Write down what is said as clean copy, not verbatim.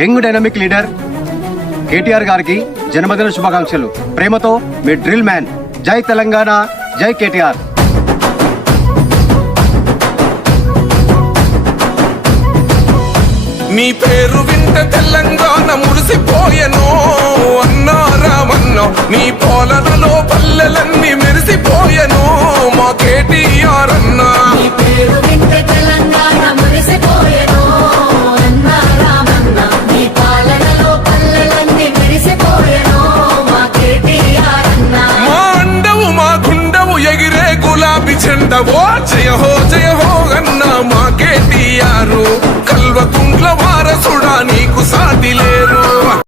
Young dynamic leader KTR గారికి జన్మదిన శుభాకాంక్షలు. ప్రేమతో మీ డ్రిల్ మ్యాన్. జై తెలంగాణ, జై కేటీఆర్. నీ పేరు వింటే తెలంగాణ మురిసిపోయెను అన్నా రామన్న. నీ పోలలలో పల్లెలన్నీ మెరిసిపోయెను మా కేటీఆర్ అన్నా. నీ పేరు వింటే తెలంగాణ మురిసిపోయెను అన్నా రామన్న. నీ పాలనలో పల్లెలన్నీ మెరిసిపోయెను మా కేటీఆర్ అన్నా. మా అండవు మా గుండవు ఎగిరే గులాబీ జెండవో జయ హో అన్నా మా కేటీఆర్. కల్వకుంట్ల